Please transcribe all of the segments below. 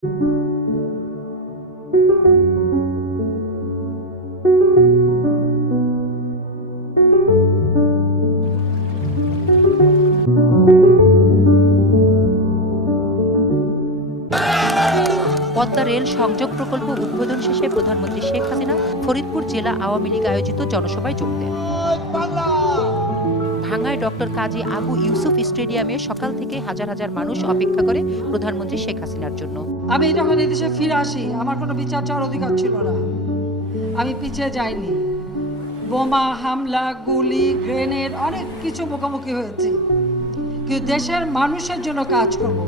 Padma rail সংযোগ প্রকল্প উদ্বোধন শেষে প্রধানমন্ত্রী শেখ হাসিনা ফরিদপুর জেলা আওয়ামী লীগ আয়োজিত জনসভায় যোগ দেন। ভাঙ্গায় ডক্টর কাজী আবু ইউসুফ স্টেডিয়ামে সকাল থেকে হাজার হাজার মানুষ অপেক্ষা করে প্রধানমন্ত্রী শেখ হাসিনার জন্য। আমি যখন এই দেশে ফিরে আসি, আমার কোনো বিচার চাওয়ার অধিকার ছিল না। আমি পিছিয়ে যাইনি। বোমা হামলা, গুলি, গ্রেনেড, অনেক কিছু মুখোমুখি হয়েছি, কিন্তু দেশের মানুষের জন্য কাজ করব,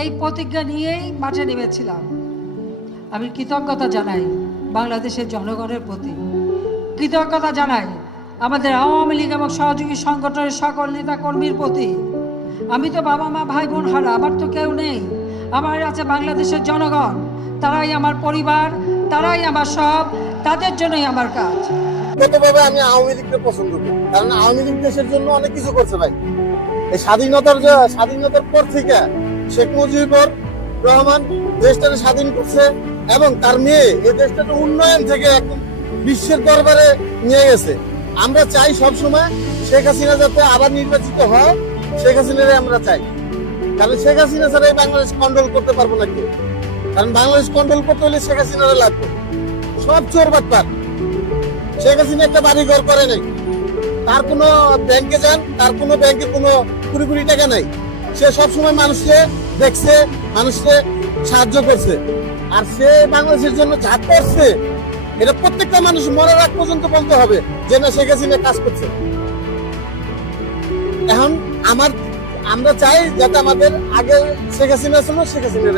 এই প্রতিজ্ঞা নিয়েই মাঠে নেমেছিলাম। আমি কৃতজ্ঞতা জানাই বাংলাদেশের জনগণের প্রতি, কৃতজ্ঞতা জানাই আমাদের আওয়ামী লীগ এবং সহযোগী সংগঠনের সকল নেতাকর্মীর প্রতি। আমি তো বাবা মা ভাই বোন হারা, আমার তো কেউ নেই। আমার আছে বাংলাদেশের জনগণ, তারাই আমার পরিবার, তারাই আমার সব, তাদের জন্যই আমার কাজ। ব্যক্তিগতভাবে আমি আওয়ামী লীগকে পছন্দ করি, কারণ আওয়ামী লীগ দেশের জন্য অনেক কিছু করছে ভাই। এই স্বাধীনতার পর থেকে শেখ মুজিবুর রহমান দেশটাকে স্বাধীন করছে এবং তার মেয়ে এই দেশটাকে উন্নয়ন থেকে একদম বিশ্বের দরবারে নিয়ে গেছে। আমরা চাই সবসময় শেখ হাসিনা যাতে আবার নির্বাচিত হয়, শেখ হাসিনারে আমরা চাই, কারণ শেখ হাসিনা ছাড়া এই বাংলাদেশ কন্ট্রোল করতে পারবো না কেউ। কারণ বাংলাদেশ কন্ট্রোল করতে হলে শেখ হাসিনারে লাগবে। সব চোর বাটপার। শেখ হাসিনা একটা বাড়ি ঘর করে নাই, তার কোনো ব্যাংকে যান, তার কোনো ব্যাংকে কোনো কোটি টাকা নাই। সে সবসময় মানুষকে দেখছে, মানুষকে সাহায্য করছে, আর সে বাংলাদেশের জন্য যা করছে এটা প্রত্যেকটা মানুষ মরার আগ পর্যন্ত বলতে হবে যে না, শেখ হাসিনা কাজ করছে। এখন আমরা চাই যাতে আমাদের আগে শেখ হাসিনা ছিল, শেখ হাসিনার